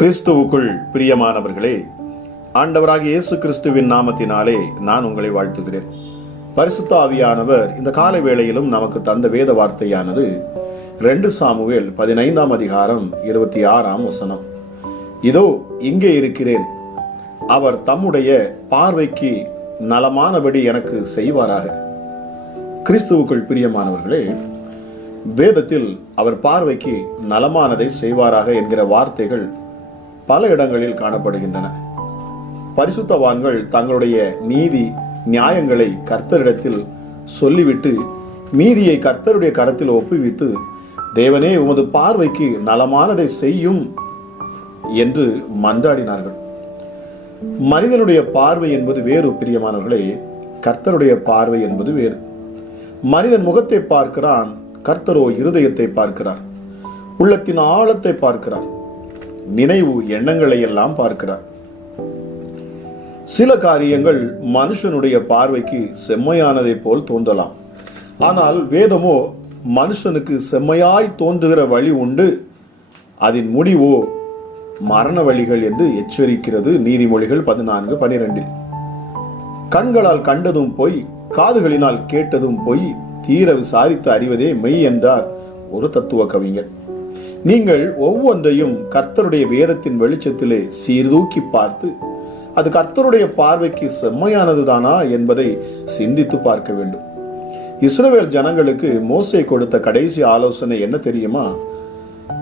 கிறிஸ்துவுக்குள் பிரியமானவர்களே, ஆண்டவராகிய இயேசு கிறிஸ்துவின் நாமத்தினாலே நான் உங்களை வாழ்த்துகிறேன். பரிசுத்த ஆவியானவர் இந்த காலை வேளையிலும் நமக்கு தந்த வேத வார்த்தையானது 2 சாமுவேல் 15ஆம் அதிகாரம் 26ஆம் வசனம். இதோ இங்கே இருக்கிறேன், அவர் தம்முடைய பார்வைக்கு நலமானபடி எனக்கு செய்வாராக. கிறிஸ்துவுக்குள் பிரியமானவர்களே, வேதத்தில் அவர் பார்வைக்கு நலமானதை செய்வாராக என்கிற வார்த்தைகள் பல இடங்களில் காணப்படுகின்றன. பரிசுத்தவான்கள் தங்களுடைய நீதி நியாயங்களை கர்த்தரிடத்தில் சொல்லிவிட்டு மீதியை கர்த்தருடைய கரத்தில் ஒப்புவித்து, தேவனே உமது பார்வைக்கு நலமானதை செய்யும் என்று மன்றாடினார்கள். மனிதனுடைய பார்வை என்பது வேறு பிரியமானவர்களே, கர்த்தருடைய பார்வை என்பது வேறு. மனிதன் முகத்தை பார்க்கிறான், கர்த்தரோ இருதயத்தை பார்க்கிறார், உள்ளத்தின் ஆழத்தை பார்க்கிறார், நினைவு எண்ணங்களை எல்லாம் பார்க்கிறார். சில காரியங்கள் மனுஷனுடைய பார்வைக்கு செம்மையானதை போல் தோன்றலாம். ஆனால் வேதமோ மனுஷனுக்கு செம்மையாய் தோன்றுகிற வழி உண்டு, அதன் முடிவோ மரண வழிகள் என்று எச்சரிக்கிறது. நீதிமொழிகள் 14:12. கண்களால் கண்டதும் பொய், காதுகளினால் கேட்டதும் பொய், தீர விசாரித்து அறிவதே மெய் என்றார் ஒரு தத்துவ கவிஞர். நீங்கள் ஒவ்வொன்றையும் கர்த்தருடைய வேதத்தின் வெளிச்சத்திலே சீர்தூக்கி பார்த்து, அது கர்த்தருடைய பார்வைக்கு செம்மையானதுதானா என்பதை சிந்தித்து பார்க்க வேண்டும். இஸ்ரவேல் ஜனங்களுக்கு மோசே கொடுத்த கடைசி ஆலோசனை என்ன தெரியுமா?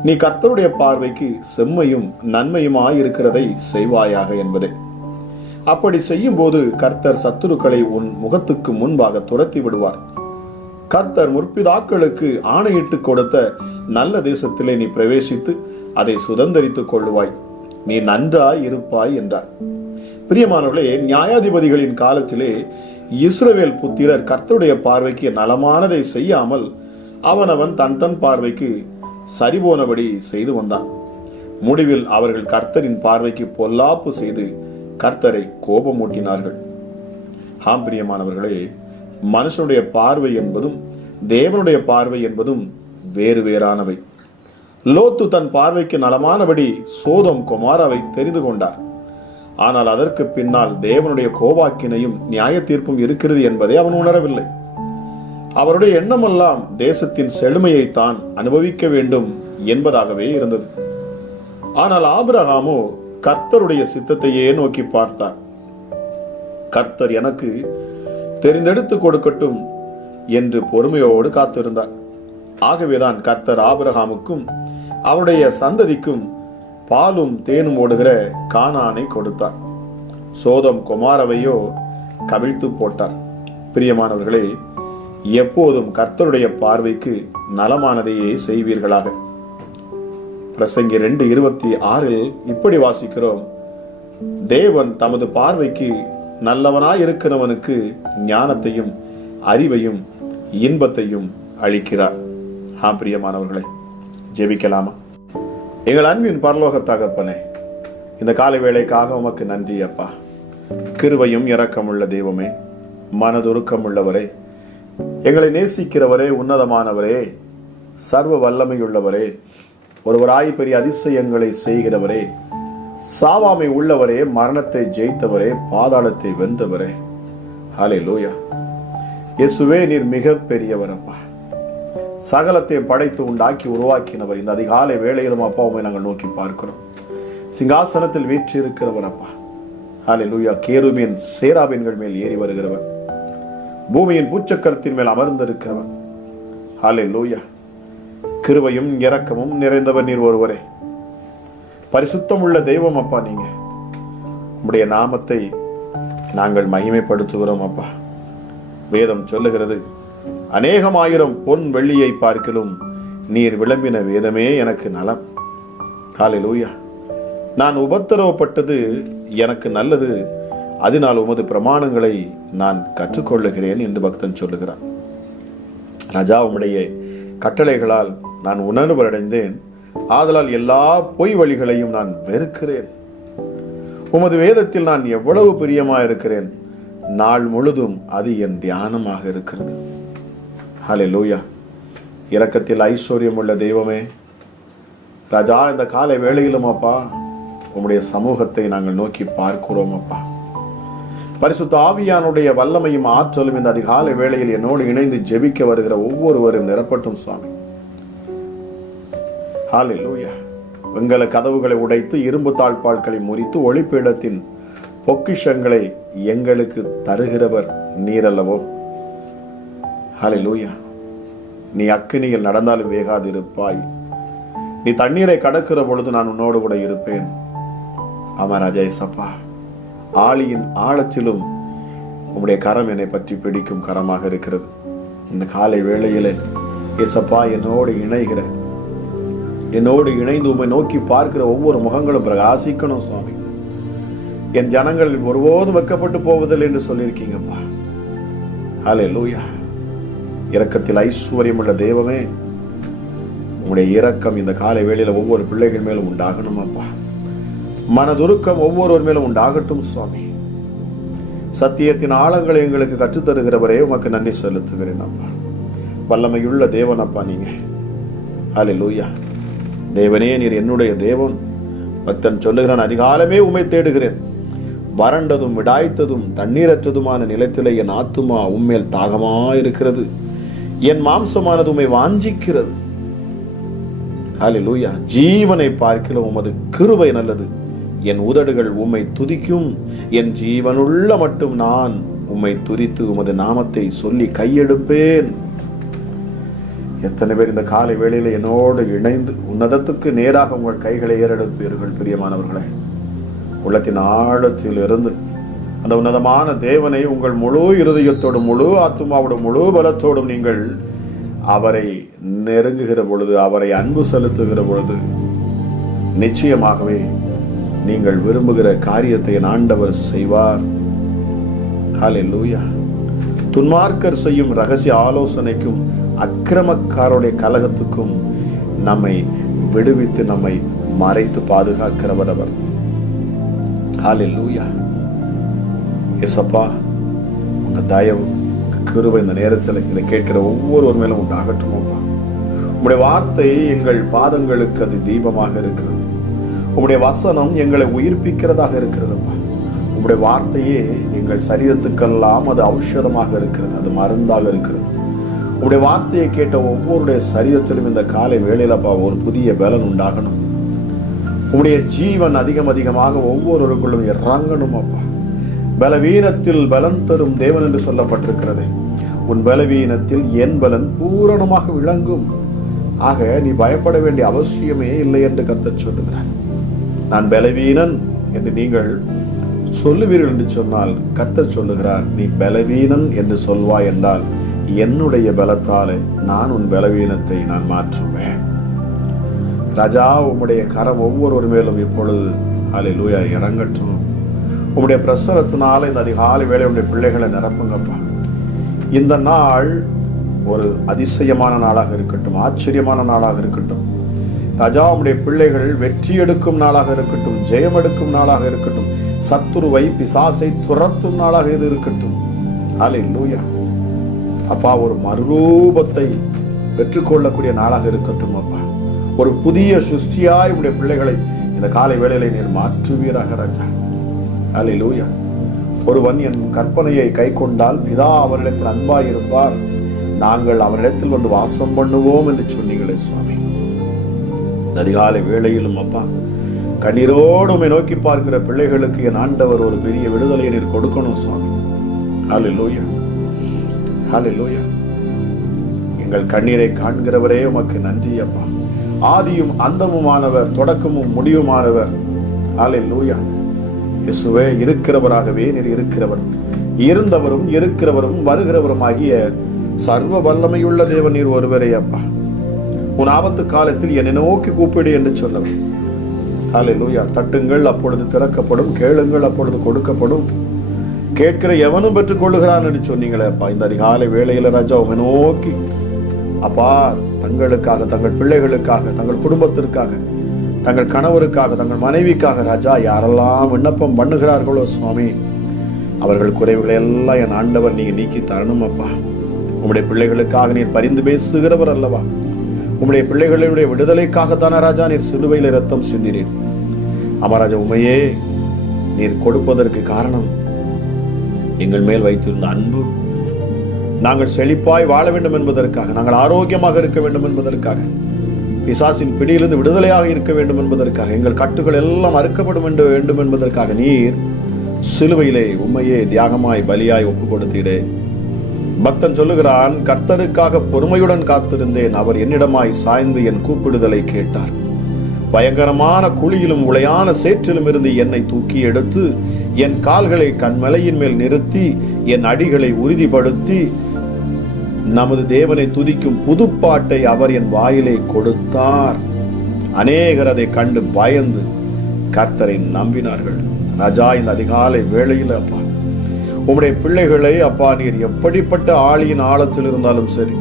நீ கர்த்தருடைய பார்வைக்கு செம்மையும் நன்மையுமாயிருக்கிறதை செய்வாயாக என்பதே. அப்படி செய்யும் போது கர்த்தர் சத்துருக்களை உன் முகத்துக்கு முன்பாக துரத்தி விடுவார். கர்த்தர் முற்பிதாக்களுக்கு ஆணையிட்டு கொடுத்த நல்ல தேசத்திலே நீ பிரவேசித்து அதை சுதந்தரித்துக் கொள்ளுவாய், நீ நன்றாய் இருப்பாய் என்றார். பிரியமானவர்களே, நியாயாதிபதிகளின் காலத்திலே இஸ்ரவேல் புத்திரர் கர்த்தருடைய பார்வைக்கு நலமானதை செய்யாமல் அவனவன் தன் பார்வைக்கு சரிபோனபடி செய்து வந்தான். முடிவில் அவர்கள் கர்த்தரின் பார்வைக்கு பொல்லாப்பு செய்து கர்த்தரை கோபமூட்டினார்கள். ஆம் பிரியமானவர்களே, மனுஷனுடைய பார்வை என்பதும் தேவனுடைய பார்வை என்பதும் வேறு வேறானவை. லோத்து தன் பார்வைக்கு நலமானபடி சோதோம் கொமாராவை தெரிந்து கொண்டார். ஆனால் அதற்கு பின்னால் தேவனுடைய கோபாக்கினையும் நியாய தீர்ப்பும் இருக்கிறது என்பதை அவன் உணரவில்லை. அவருடைய எண்ணமெல்லாம் தேசத்தின் செழுமையை தான் அனுபவிக்க வேண்டும் என்பதாகவே இருந்தது. ஆனால் ஆபிரகாமோ கர்த்தருடைய சித்தத்தையே நோக்கி பார்த்தார். கர்த்தர் எனக்கு தெரிந்தெடுத்து கொடுக்கட்டும் என்று பொறுமையோடு காத்திருந்தார். ஆகவேதான் கர்த்தர் ஆபிரகாமுக்கும் அவருடைய சந்ததிக்கும் பாலும் தேனும் ஓடுகிற கானானை கொடுத்தார். சோதம் கொமாரவையோ கவிழ்த்து போட்டார். பிரியமானவர்களே, எப்போதும் கர்த்தருடைய பார்வைக்கு நலமானதையே செய்வீர்களாக. பிரசங்கி 2:26 இப்படி வாசிக்கிறோம், தேவன் தமது பார்வைக்கு நல்லவனாயிருக்கிறவனுக்கு ஞானத்தையும் அறிவையும் இன்பத்தையும் அளிக்கிறார். பிரியமானவர்களே, ஜெபிக்கலாமா? எங்கள் அன்பின் பரலோக தகப்பனே, இந்த காலை வேளைக்காக உமக்கு நன்றி அப்பா. கிருபையும் இரக்கமுள்ள தெய்வமே, மனதுருக்கமுள்ளவரே, எங்களை நேசிக்கிறவரே, உன்னதமானவரே, சர்வ வல்லமையுள்ளவரே, ஒருவராய் பெரிய அதிசயங்களை செய்கிறவரே, சாவாமை உள்ளவரே, மரணத்தை ஜெயித்தவரே, பாதாளத்தை வென்றவரே, ஹல்லேலூயா. இயேசுவே, நீர் மிக பெரியவர் அப்பா. சகலத்தை படைத்து உண்டாக்கி உருவாக்கினவர். இந்த அதிகாலை வேளையிலும் அப்பா உம்மை நாங்கள் நோக்கி பார்க்கிறோம். சிங்காசனத்தில் வீற்றி இருக்கிறவர் அப்பா. ஹல்லேலூயா. கேருபீன் சேராபீன்கள் மேல் ஏறி வருகிறவர், பூமியின் பூச்சக்கரத்தின் மேல் அமர்ந்திருக்கிறவர். ஹல்லேலூயா. கிருபையும் இரக்கமும் நிறைந்தவர் நீர் ஒருவரே. பரிசுத்தம் உள்ள தெய்வம் அப்பா. நீங்க உம்முடைய நாமத்தை நாங்கள் மகிமைப்படுத்துகிறோம் அப்பா. வேதம் சொல்லுகிறது, அநேகமாயிரம் பொன் வெள்ளியை பார்க்கிலும் நீர் விளம்பின வேதமே எனக்கு நலம். ஹல்லேலூயா. நான் உபத்திரவப்பட்டது எனக்கு நல்லது, அதனால் உமது பிரமாணங்களை நான் கற்றுக்கொள்ளுகிறேன் என்று பக்தன் சொல்லுகிறான். ராஜா, உம்முடைய கட்டளைகளால் நான் உணர்வடைந்தேன், ஆதலால் எல்லா பொய் வழிகளையும் நான் வெறுக்கிறேன். உமது வேதத்தில் நான் எவ்வளவு பிரியமா இருக்கிறேன், நாள் முழுதும் அது என் தியானமாக இருக்கிறது. ஹல்லேலூயா. இரக்கத்தில் ஐஸ்வர்யம் உள்ள தெய்வமே, ராஜா, இந்த காலை வேளையிலும் அப்பா உம்முடைய சமூகத்தை நாங்கள் நோக்கி பார்க்கிறோம் அப்பா. பரிசுத்த ஆவியானுடைய வல்லமையும் ஆற்றலும் இந்த அதிகாலை வேளையில் என்னோடு இணைந்து ஜெபிக்க வருகிற ஒவ்வொருவரும் நிரப்பட்டும் சுவாமி. ஹல்லேலூயா. வெங்கல கதவுகளை உடைத்து இரும்பு தாழ்பால்களை முறித்து ஒளிப்பீடத்தின் பொக்கிஷங்களை எங்களுக்கு தருகிறவர் நீரல்லவோ. ஹல்லேலூயா. நீ அக்கினியில் நடந்தாலும் வேகாதிருப்பாய். நீ தண்ணீரை கடக்கிற பொழுது நான் உன்னோடு கூட இருப்பேன். ஆமா ராஜா ஏசப்பா, ஆழியின் ஆழத்திலும் உம்முடைய கரம் என்னை பற்றி பிடிக்கும் கரமாக இருக்கிறது. இந்த காலை வேளையிலே ஏசப்பா என்னோடு இணைந்து உம்மை நோக்கி பார்க்கிற ஒவ்வொரு முகங்களும் பிரகாசிக்கணும் சுவாமி. என் ஜனங்கள் ஒருபோதும் வெட்கப்பட்டு போவதில்லை என்று சொல்லியிருக்கீங்கப்பா. ஹல்லேலூயா. இரக்கத்தில் ஐஸ்வர்யம் உள்ள தெய்வமே, உம்முடைய இரக்கம் இந்த காலை வேளையில ஒவ்வொரு பிள்ளைகள் மேலும் உண்டாகணும் அப்பா. மனதுருக்கம் ஒவ்வொருவர் மேலும் உண்டாகட்டும் சுவாமி. சத்தியத்தின் ஆழங்களை எங்களுக்கு கற்றுத்தருகிறவரே உமக்கு நன்றி செலுத்துகிறேன் அப்பா. வல்லமையுள்ள தேவன் அப்பா நீங்க. ஹல்லேலூயா. தேவனே, நீர் என்னுடைய தேவன். பக்தன் சொல்லுகிறான், அதிகாலமே உம்மை தேடுகிறேன். வறண்டதும் விடாய்த்ததும் தண்ணீரற்றதுமான நிலத்திலே என் ஆத்துமா உம்மேல் தாகமாயிருக்கிறது. என் மாம்சமானது உம்மை வாஞ்சிக்கிறது. ஹல்லேலூயா. ஜீவனை பார்க்கிலும் உமது கிருபை நல்லது. என் உதடுகள் உம்மை துதிக்கும். என் ஜீவனுள்ள மட்டும் நான் உம்மை துதித்து உமது நாமத்தை சொல்லி கையெடுப்பேன். எத்தனை பேர் இந்த காலை வேளையில என்னோடு இணைந்து உன்னதத்துக்கு நேராக உங்கள் கைகளை ஏறெடுப்பீர்கள் பிரியமானவர்களே. உள்ளத்தின் ஆழத்தில் இருந்து அந்த உன்னதமான தேவனை உங்கள் முழு இருதயத்தோடும் முழு ஆத்மாவோடும் முழு பலத்தோடும் நீங்கள் அவரை நெருங்குகிற பொழுது, அவரை அன்பு செலுத்துகிற பொழுது, நிச்சயமாகவே நீங்கள் விரும்புகிற காரியத்தை ஆண்டவர் செய்வார். ஹல்லேலூயா. துன்மார்க்கர் செய்யும் ரகசிய ஆலோசனைக்கும் அக்கிரமக்காரோடைய கலகத்துக்கும் நம்மை விடுவித்து நம்மை மறைத்து பாதுகாக்கிறவர் அவர். ஹல்லேலூயா. ஏசப்பா, உங்க தயவு கிருபை இந்த நேரத்தில் இதை கேட்கிற ஒவ்வொருவர் மேலும் உண்டாகட்டும் அப்பா. உம்முடைய வார்த்தை எங்கள் பாதங்களுக்கு அது தீபமாக இருக்கிறது. உம்முடைய வசனம் எங்களை உயிர்ப்பிக்கிறதாக இருக்கிறதுப்பா. உம்முடைய வார்த்தையே எங்கள் சரீரத்துக்கெல்லாம் அது ஔஷதமாக இருக்கிறது, அது மருந்தாக இருக்கிறது. உம்முடைய வார்த்தையை கேட்ட ஒவ்வொருடைய சரீரத்திலும் இந்த காலை வேளையிலப்பா ஒரு புதிய பலன் உண்டாகணும். உம்முடைய ஜீவன் அதிகமாக ஒவ்வொருவருக்குள்ளும் இறங்கணும் அப்பா. பலவீனத்தில் பலன் தரும் தேவன் என்று சொல்லப்பட்டிருக்கிறது. உன் பலவீனத்தில் என் பலன் பூரணமாக விளங்கும். ஆக நீ பயப்பட வேண்டிய அவசியமே இல்லை என்று கர்த்தர் சொல்லுகிறார். நான் பலவீனன் என்று நீங்கள் சொல்லுவீர்கள் என்று சொன்னால் கர்த்தர் சொல்லுகிறார், நீ பலவீனன் என்று சொல்வாய் என்றால் என்னுடைய பலத்தாலே நான் உன் பலவீனத்தை நான் மாற்றுவேன். ராஜா, உம்முடைய கரம் ஒவ்வொரு மேலும் இப்பொழுது ஹல்லேலூயா இறங்கட்டும். உம்முடைய பிரசனத்தினால இந்த அதிகாலை வேளை உடைய பிள்ளைகளை நிரப்புங்கப்பா. இந்த நாள் ஒரு அதிசயமான நாளாக இருக்கட்டும், ஆச்சரியமான நாளாக இருக்கட்டும். ராஜா, உம்முடைய பிள்ளைகள் வெற்றி எடுக்கும் நாளாக இருக்கட்டும், ஜெயம் எடுக்கும் நாளாக இருக்கட்டும், சத்துருவை பிசாசை துரத்தும் நாளாக இது இருக்கட்டும். ஹல்லேலூயா. அப்பா, ஒரு மறுரூபத்தை பெற்றுக்கொள்ளக்கூடிய நாளாக இருக்கட்டும் அப்பா. ஒரு புதிய சிருஷ்டியாய் உடைய பிள்ளைகளை இந்த காலை வேளையிலே நீர் மாற்றுவீராக ராஜா. ஹல்லேலூயா. ஒருவன் என் கற்பனையை கை கொண்டால் பிதா அவரிடத்தில் அன்பாய் இருப்பார், நாங்கள் அவரிடத்தில் வந்து வாசம் பண்ணுவோம் என்று சொன்னீங்களே சுவாமி. அதிகாலை வேளையிலும் அப்பா கண்ணீரோடு உம்மை நோக்கி பார்க்கிற பிள்ளைகளுக்கு என் ஆண்டவர் ஒரு பெரிய விடுதலையை நீர் கொடுக்கணும் சுவாமி. ஹல்லேலூயா. ஹல்லேலூயா. எங்கள் கண்ணீரை காண்கிறவரே உமக்கு நன்றி அப்பா. ஆதியும் அந்தமுமானவர், தொடக்கமும் முடிவுமானவர். ஹல்லேலூயா. இயேசுவே, இருக்கிறவராகவே நீர் இருக்கிறவர், இருந்தவரும் இருக்கிறவரும் வருகிறவரும் ஆகிய சர்வ வல்லமையுள்ள தேவன் நீர் ஒருவரே அப்பா. உன் ஆபத்து காலத்தில் என்னை நோக்கி கூப்பிடு என்று சொன்னவர். ஹல்லேலூயா. தட்டுங்கள் அப்பொழுது திறக்கப்படும், கேளுங்கள் அப்பொழுது கொடுக்கப்படும், கேட்கிற எவனும் பெற்றுக் கொள்ளுகிறான் என்று சொன்னீங்களே அப்பா. இந்த அதிகாலை வேளையில ராஜா உம்மை நோக்கி அப்பா தங்களுக்காக, தங்கள் பிள்ளைகளுக்காக, தங்கள் குடும்பத்திற்காக, தங்கள் கணவருக்காக, தங்கள் மனைவிக்காக ராஜா யாரெல்லாம் விண்ணப்பம் பண்ணுகிறார்களோ சுவாமி, அவர்கள் குறைவுகளை எல்லாம் என் ஆண்டவர் நீங்க நீக்கி தரணும் அப்பா. உம்முடைய பிள்ளைகளுக்காக நீர் பரிந்து பேசுகிறவர் அல்லவா? உம்முடைய பிள்ளைகளுடைய விடுதலைக்காகத்தான ராஜா நீர் சிலுவையில் இரத்தம் சிந்தினீர். அமராஜா, உண்மையே நீர் கொடுப்பதற்கு காரணம் எங்கள் மேல் வைத்திருந்த அன்பு. நாங்கள் செழிப்பாய் வாழ வேண்டும் என்பதற்காக, நாங்கள் ஆரோக்கியமாக இருக்க வேண்டும் என்பதற்காக, பிசாசின் பிடியிலிருந்து விடுதலையாக இருக்க வேண்டும் என்பதற்காக, எங்கள் கட்டுகள் எல்லாம் அறுக்கப்படும் வேண்டும் என்பதற்காக நீர் சிலுவையிலே உண்மையே தியாகமாய் பலியாய் ஒப்பு கொடுத்தீரே. பக்தன் சொல்லுகிறான், கர்த்தருக்காக பொறுமையுடன் காத்திருந்தேன், அவர் என்னிடமாய் சாய்ந்து என் கூப்பிடுதலை கேட்டார். பயங்கரமான குழியிலும் உளையான சேற்றிலும் இருந்து என்னை தூக்கி எடுத்து என் கால்களை கண்மலையின் மேல் நிறுத்தி என் அடிகளை உறுதிப்படுத்தி நமது தேவனை துதிக்கும் புதுப்பாட்டை அவர் என் வாயிலை கொடுத்தார். அநேகர் அதை கண்டு பயந்து கர்த்தரை நம்பினார்கள். ராஜா, இந்த அதிகாலை வேளையில் அப்பா, உம்முடைய பிள்ளைகளை அப்பா, நீர் எப்படிப்பட்ட ஆழியின் ஆழத்தில் இருந்தாலும் சரி,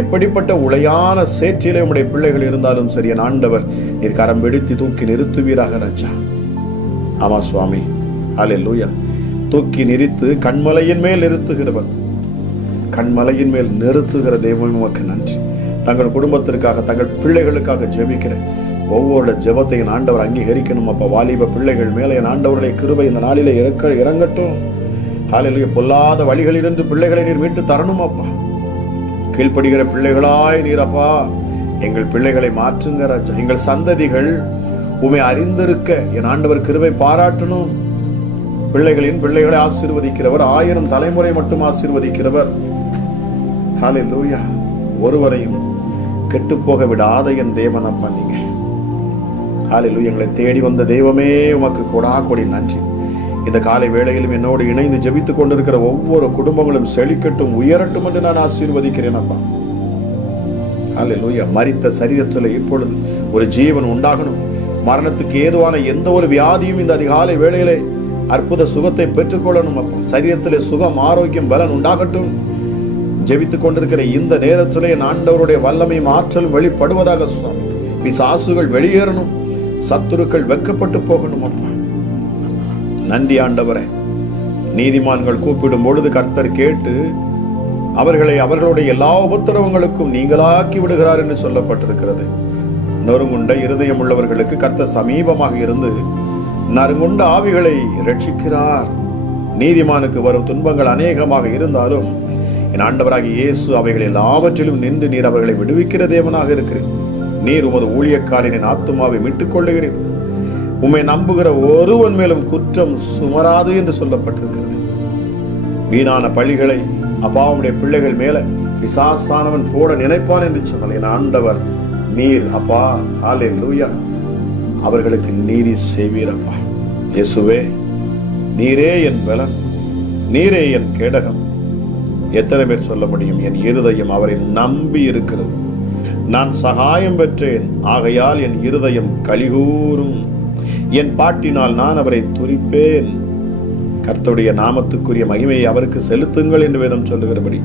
எப்படிப்பட்ட உளையான சேற்றிலே உம்முடைய பிள்ளைகள் இருந்தாலும் சரி, என் ஆண்டவர் நீர் கரம் பிடித்து தூக்கி நிறுத்துவீராக ராஜா. ஆமா சுவாமி, ஹல்லேலூயா. தூக்கி நிறுத்து கண்மலையின் மேல் நிறுத்துகிறவர், கண்மலையின் மேல் நிறுத்துகிற தெய்வம் உமக்கு நன்றி. தங்கள் குடும்பத்திற்காக, தங்கள் பிள்ளைகளுக்காக ஜெபிக்கிற ஒவ்வொரு ஜெபத்தையும் ஆண்டவர் அங்கீகரிக்கணும் அப்பா. வாலிப பிள்ளைகள் மேலே என் ஆண்டவருடைய கிருபை இந்த நாளிலே இறங்கட்டும். ஹல்லேலூயா. பொல்லாத வழிகளிலிருந்து பிள்ளைகளை நீர் மீட்டு தரணும் அப்பா. கீழ்ப்படுகிற பிள்ளைகளாய் நீர் அப்பா எங்கள் பிள்ளைகளை மாற்றுங்க ராஜா. எங்கள் சந்ததிகள் உம்மை அறிந்திருக்க என் ஆண்டவர் கிருபை பாராட்டணும். பிள்ளைகளின் பிள்ளைகளை ஆசீர்வதிக்கிறவர், 1000 தலைமுறை மட்டும் ஆசீர்வதிக்கிறவர். ஹல்லேலூயா. ஒருவரையும் கெட்டு போக விடாத என் தேவன் அப்பா நீங்க. ஹல்லேலூயா. எங்களை தேடி வந்த தெய்வமே உமக்கு கொடா கொடி நன்றி. இந்த காலை வேளையிலும் என்னோடு இணைந்து ஜெபித்துக் கொண்டிருக்கிற ஒவ்வொரு குடும்பங்களும் செழிக்கட்டும், உயரட்டும் என்று நான் ஆசீர்வதிக்கிறேன் அப்பா. ஹல்லேலூயா. மரித்த சரீரத்தில் இப்பொழுது ஒரு ஜீவன் உண்டாகணும். மரணத்துக்கு ஏதுவான எந்த ஒரு வியாதியும் இந்த அதிகாலை வேளையிலே அற்புத சுகத்தை பெற்றுக்கொள்ளணும் அப்பா. சரீரத்திலே சுகம், ஆரோக்கியம், பலன் உண்டாகட்டும். ஜெபித்துக் கொண்டிருக்கிற இந்த நேரத்திலே என் ஆண்டவருடைய வல்லமையும் ஆற்றலும் வெளிப்படுவதாக சுவாமி. பிசாசுகள் வெளியேறணும், சத்துருக்கள் வெட்கப்பட்டு போகணும் அப்பா. நன்றி ஆண்டவரே. நீதிமான்கள் கூப்பிடும் பொழுது கர்த்தர் கேட்டு அவர்களை அவர்களுடைய எல்லா உபத்திரவங்களுக்கும் நீங்களாக்கி விடுகிறார் என்று சொல்லப்பட்டிருக்கிறது. நொறுங்குண்ட இருதயம் உள்ளவர்களுக்கு கர்த்தர் சமீபமாக இருந்து நறுங்குண்ட ஆவிகளை ரட்சிக்கிறார். நீதிமானுக்கு வரும் துன்பங்கள் அநேகமாக இருந்தாலும் என் ஆண்டவராகிய இயேசு அவைகள் எல்லாவற்றிலும் நின்று நீர் அவர்களை விடுவிக்கிற தேவனாக இருக்கிறேன். நீர் உமது ஊழியக்காரனின் ஆத்துமாவை மீட்டுக் கொள்ளுகிறேன். உம்மை நம்புகிற ஒருவன் மேலும் குற்றம் சுமராது என்று சொல்லப்பட்டிருக்கிறது. வீணான பழிகளை அப்பாவுடைய பிள்ளைகள் மேல பிசாசானவன் போட நினைப்பான் என்று சொன்னால் என் ஆண்டவர் நீர் அப்பா, ஹல்லேலூயா, அவர்களுக்கு நீதி செய்வீரப்பா. இயேசுவே, நீரே என் பலன், நீரே என் கேடகம். எத்தனை பேர் சொல்ல முடியும்? என் இருதயம் அவரை நம்பி இருக்கிறது, நான் சகாயம் பெற்றேன், ஆகையால் என் இருதயம் கலிகூரும், என் பாட்டினால் நான் அவரை துதிப்பேன். கர்த்தருடைய நாமத்துக்குரிய மகிமையை அவருக்கு செலுத்துங்கள் என்று வேதம் சொல்லுகிறபடி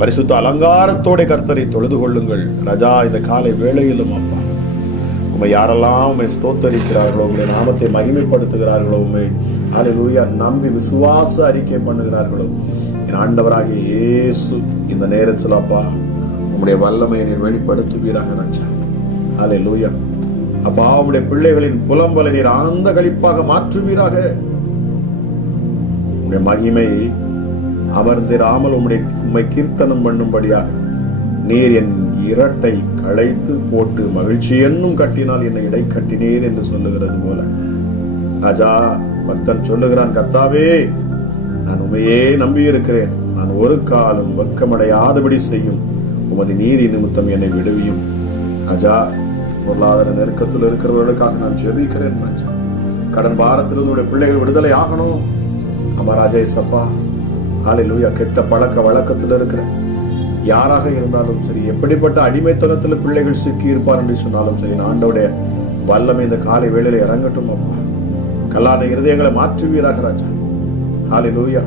பரிசுத்த அலங்காரத்தோட கர்த்தரை தொழுது கொள்ளுங்கள். ராஜா, இந்த காலை வேளையிலும் அப்பா உண்மை யாரெல்லாம் உண்மை ஸ்தோத்தரிக்கிறார்களோ, உங்களுடைய நாமத்தை மகிமைப்படுத்துகிறார்களோ, உண்மை ஹல்லேலூயா நம்பி விசுவாச அறிக்கை பண்ணுகிறார்களோ, என் ஆண்டவராகிய இயேசு இந்த நேரத்தில் அப்பா உங்களுடைய வல்லமையை நீர் வெளிப்படுத்துவீராக ராஜா. ஹல்லேலூயா. அப்பா, உங்களுடைய பிள்ளைகளின் புலம்பலை நீர் ஆனந்த களிப்பாக மாற்றுவீராக. உங்களுடைய மகிமை அமர்ந்திராமல் உம்மை கீர்த்தனம் பண்ணும்படியாக நீர் என் இரட்டை களைத்து போட்டு மகிழ்ச்சி என்னும் கட்டினால் என்னை இடை கட்டினேன் என்று சொல்லுகிறது போல ராஜா, பக்தன் சொல்லுகிறான், கர்த்தாவே, நான் உண்மையே நம்பி இருக்கிறேன், நான் ஒரு காலம் வெட்கமடையாதபடி செய்யும் உமது நீதி நிமித்தம் என்னை விடுவியும். ராஜா, பொருளாதார நெருக்கத்தில் இருக்கிறவர்களுக்காக நான் ஜெபிக்கிறேன் ராஜா. கடன் பாரத்திலிருந்து பிள்ளைகள் விடுதலை ஆகணும். அமராஜே சப்பா, ஹல்லேலூயா. கெட்ட பழக்க வழக்கத்தில் இருக்கிற யாராக இருந்தாலும் சரி, எப்படிப்பட்ட அடிமைத்தனத்தில் பிள்ளைகள் சிக்கி இருப்பார் என்று சொன்னாலும் சரி, ஆண்டவருடைய வல்லமை இந்த காலை வேளையில இறங்கட்டும் அப்பா. கல்லான இருதயங்களை மாற்றுவீராக ராஜா. ஹல்லேலூயா.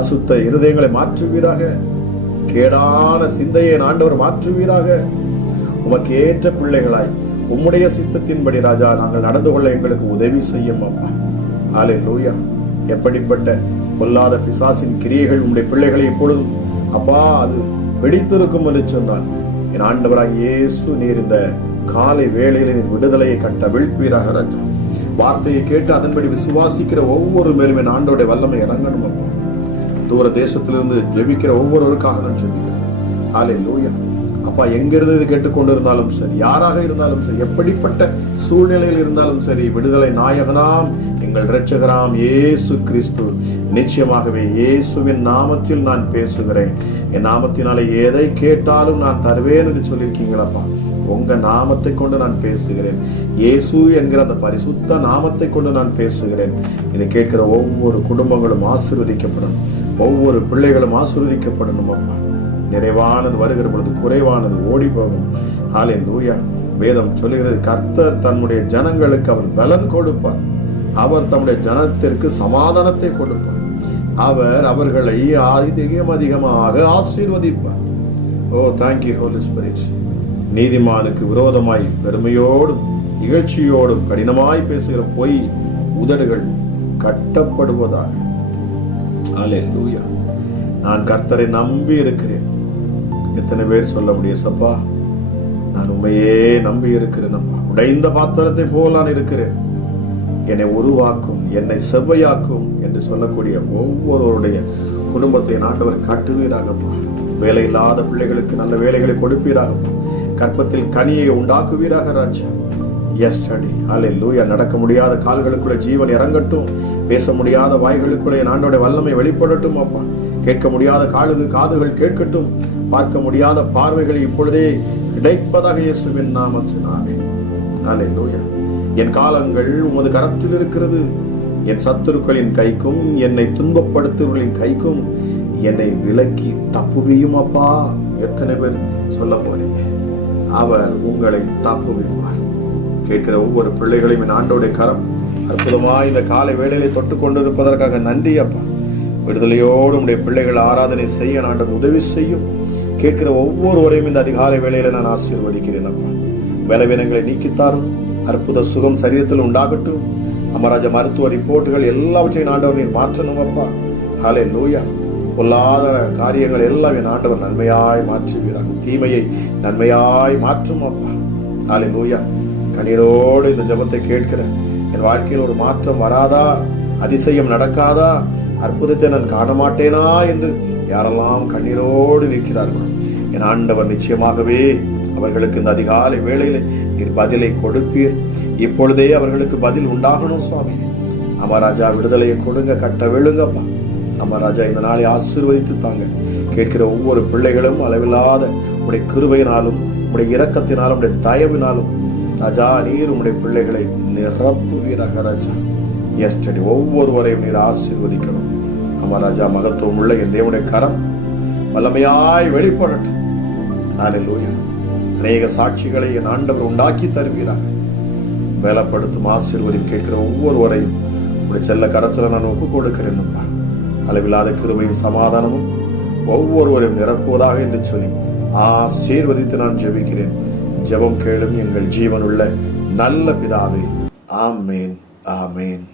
அசுத்த இருதயங்களை மாற்றுவீராக. கேடான சிந்தையை ஆண்டவர் மாற்றுவீராக. உமக்கு ஏற்ற பிள்ளைகளாய் உம்முடைய சித்தத்தின்படி ராஜா நாங்கள் நடந்து கொள்ள எங்களுக்கு உதவி செய்யும் அப்பா. ஹல்லேலூயா. எப்படிப்பட்ட பொல்லாத பிசாசின் கிரியைகள் உம்முடைய பிள்ளைகளை இப்பொழுதும் அப்பா அது வெடித்திருக்கும் என்று சொன்னால் என் ஆண்டவராகிய இயேசு நீர் இந்த காலை வேளையில் விடுதலையை கட்ட விழ்ப்பீராக ராஜா. வார்த்தையை கேட்டு அதன்படி விசுவாசிக்கிற ஒவ்வொரு மேலும் என் ஆண்டோடைய வல்லமை இறங்கணும் அப்பா. தூர தேசத்திலிருந்து ஜெபிக்கிற ஒவ்வொருவருக்காக நான் ஜெபிக்கிறேன். ஹல்லேலூயா. அப்பா, எங்கிருந்து இது கேட்டுக்கொண்டிருந்தாலும் சரி, யாராக இருந்தாலும் சரி, எப்படிப்பட்ட சூழ்நிலையில் இருந்தாலும் சரி, விடுதலை நாயகனாம் எங்கள் இரட்சகராம் இயேசு கிறிஸ்து நிச்சயமாகவே இயேசுவின் நாமத்தில் நான் பேசுகிறேன். என் நாமத்தினாலே எதை கேட்டாலும் நான் தருவேன் என்று சொல்லியிருக்கீங்களப்பா. உங்க நாமத்தை கொண்டு நான் பேசுகிறேன். இயேசு என்கிற அந்த பரிசுத்த நாமத்தை கொண்டு நான் பேசுகிறேன். இதை கேட்கிற ஒவ்வொரு குடும்பங்களும் ஆசீர்வதிக்கப்படணும், ஒவ்வொரு பிள்ளைகளும் ஆசீர்வதிக்கப்படணும் அப்பா. நிறைவானது வருகிற பொழுது குறைவானது ஓடி போகும். ஹல்லேலூயா. வேதம் சொல்லுகிறது, கர்த்தர் தன்னுடைய ஜனங்களுக்கு அவர் பலன் கொடுப்பார். அவர் தம்முடைய ஜனத்திற்கு சமாதானத்தை கொடுப்பார். அவர் அவர்களை அதிகமாக ஆசீர்வதிப்பார். ஓ, தேங்க்யூ ஹோலி ஸ்பிரிட். நீதிமானுக்கு விரோதமாய் பெருமையோடும் இகழ்ச்சியோடும் கடினமாய் பேசுகிற பொய் உதடுகள் கட்டப்படுவதாக. ஹல்லேலூயா. நான் கர்த்தரை நம்பி இருக்கிறேன். எத்தனை பேர் சொல்ல முடியும் சப்பா, நான் உண்மையே நம்பி இருக்கிறேன் அப்பா. உடைந்த பாத்திரத்தை போல் நான் இருக்கிறேன், என்னை உருவாக்கும், என்னை செவ்வையாக்கும் என்று சொல்லக்கூடிய ஒவ்வொருவருடைய குடும்பத்தை ஆண்டவர் காட்டுவீராகப்பா. வேலை இல்லாத பிள்ளைகளுக்கு நல்ல வேலைகளை கொடுப்பீராகப்பா. கற்பத்தில் கனியை உண்டாக்குவீராக ராஜா. எஸ்டடி. ஹல்லேலூயா. நடக்க முடியாத கால்களுக்குள்ள ஜீவன் இறங்கட்டும். பேச முடியாத வாய்களுக்குள்ள என் ஆண்டோட வல்லமை வெளிப்படட்டும் அப்பா. கேட்க முடியாத காதுகள் கேட்கட்டும். பார்க்க முடியாத பார்வைகள் இப்பொழுதே கிடைப்பதாக இயேசுவின் நாமத்தினாலே. ஹல்லேலூயா. என் காலங்கள் உமது கரத்தில் இருக்கிறது. என் சத்துருக்களின் கைக்கும் என்னை துன்பப்படுத்துவர்களின் கைக்கும் என்னை விலக்கி தப்புவியும் அப்பா. எத்தனை பேர் சொல்ல போறீங்க? அவர் உங்களை தப்புவிப்பார். கேட்கிற ஒவ்வொரு பிள்ளைகளையும் என் ஆண்டோடைய கரம் அற்புதமாய் இந்த காலை வேளையிலே தொட்டு கொண்டிருப்பதற்காக நன்றி அப்பா. விடுதலையோடு உடைய பிள்ளைகள் ஆராதனை செய்ய ஆண்டவர் உதவி செய்யும். கேட்கிற ஒவ்வொருவரையும் இந்த அதிகாலை வேளையில நான் ஆசீர்வதிக்கிறேன் அப்பா. பலவீனங்களை நீக்கித்தாரும். அற்புத சுகம் சரீரத்தில் உண்டாகட்டும். அமராஜ மருத்துவ ரிப்போர்ட்டுகள் எல்லாவற்றையும் ஆண்டவர் நீர் மாற்றணும் அப்பா. ஹல்லேலூயா. பொல்லாத காரியங்கள் எல்லாம் என் ஆண்டவர் நன்மையாய் மாற்றுவீராக. தீமையை நன்மையாய் மாற்றும் அப்பா. ஹல்லேலூயா. கண்ணீரோடு இந்த ஜெபத்தை கேட்கிற என் வாழ்க்கையில் ஒரு மாற்றம் வராதா, அதிசயம் நடக்காதா, அற்புதத்தை நான் காண மாட்டேனா என்று யாரெல்லாம் கண்ணீரோடு நிற்கிறார்கள், என் ஆண்டவர் நிச்சயமாகவே அவர்களுக்கு இந்த அதிகாலை வேளையில நீர் பதிலை கொடுப்பீர். இப்பொழுதே அவர்களுக்கு பதில் உண்டாகணும் சுவாமி. அமராஜா, விடுதலையை கொடுங்க, கட்ட விழுங்கப்பா. அமராஜா, இந்த நாளை ஆசீர்வதித்து தாங்க. கேட்கிற ஒவ்வொரு பிள்ளைகளும் அளவில்லாத உடைய கிருபையினாலும் உடைய இரக்கத்தினாலும் உடைய தயவினாலும் ராஜா நீர் உடைய பிள்ளைகளை நிரப்புவீராக ராஜா. எஸ்டடி. ஒவ்வொருவரையும் நீர் ஆசீர்வதிக்கணும். அமராஜா, மகத்துவம் உள்ள என் தேவனுடைய கரம் வல்லமையாய் வெளிப்படட்டும். ஹல்லேலூயா. அநேக சாட்சிகளை என் ஆண்டவர் உண்டாக்கி தருவீராக. பலப்படுத்தும் ஆசீர்வதியும். கேட்கிற ஒவ்வொருவரையும் உடைய செல்ல கரத்துல நான் ஒப்புக் கொடுக்கிறேன். அளவில்லாத கிருபையும் சமாதானமும் ஒவ்வொருவரையும் நிரப்புவதாக என்று சொல்லி ஆசீர்வதித்து நான் ஜெபிக்கிறேன். ஜெபம் கேளும் எங்கள் ஜீவனுள்ள நல்ல பிதாவே. ஆமேன், ஆமேன்.